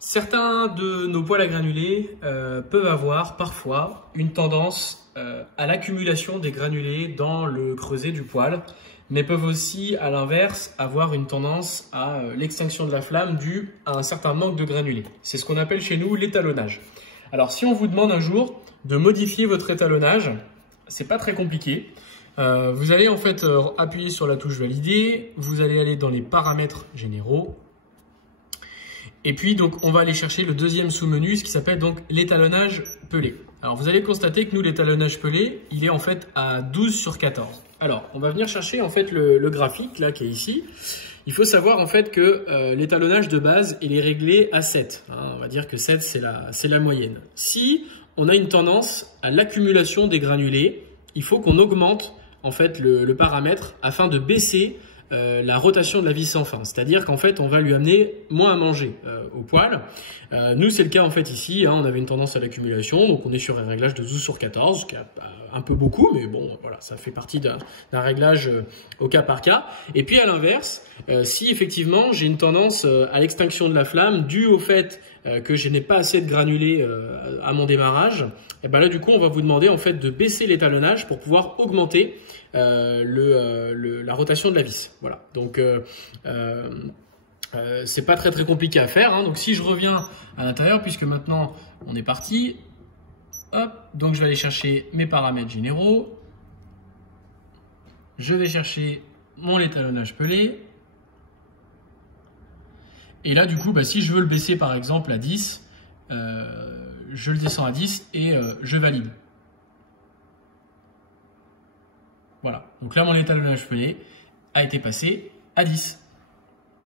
Certains de nos poêles à granulés peuvent avoir parfois une tendance à l'accumulation des granulés dans le creuset du poêle, mais peuvent aussi, à l'inverse, avoir une tendance à l'extinction de la flamme due à un certain manque de granulés. C'est ce qu'on appelle chez nous l'étalonnage. Alors, si on vous demande un jour de modifier votre étalonnage, c'est pas très compliqué. Vous allez en fait appuyer sur la touche valider, vous allez aller dans les paramètres généraux. Et puis, donc, on va aller chercher le deuxième sous-menu, ce qui s'appelle donc l'étalonnage pelé. Alors, vous allez constater que nous, l'étalonnage pelé, il est en fait à 12/14. Alors, on va venir chercher en fait le graphique là qui est ici. Il faut savoir en fait que l'étalonnage de base, il est réglé à 7. Hein, on va dire que 7, c'est la moyenne. Si on a une tendance à l'accumulation des granulés, il faut qu'on augmente en fait le paramètre afin de baisser la rotation de la vis sans fin, c'est-à-dire qu'en fait on va lui amener moins à manger au poêle. Nous c'est le cas en fait ici, hein, on avait une tendance à l'accumulation, donc on est sur un réglage de 12/14, qui est un peu beaucoup, mais bon voilà, ça fait partie d'un réglage au cas par cas. Et puis à l'inverse, si effectivement j'ai une tendance à l'extinction de la flamme due au fait que je n'ai pas assez de granulés à mon démarrage, et ben là du coup on va vous demander en fait de baisser l'étalonnage pour pouvoir augmenter la rotation de la vis. Voilà. Donc c'est pas très compliqué à faire. Hein. Donc si je reviens à l'intérieur, puisque maintenant on est parti, hop, donc je vais aller chercher mes paramètres généraux. Je vais chercher mon étalonnage pelé. Et là, du coup, bah, si je veux le baisser par exemple à 10, je le descends à 10 et je valide. Voilà. Donc là, mon étalonnage pelé a été passé à 10.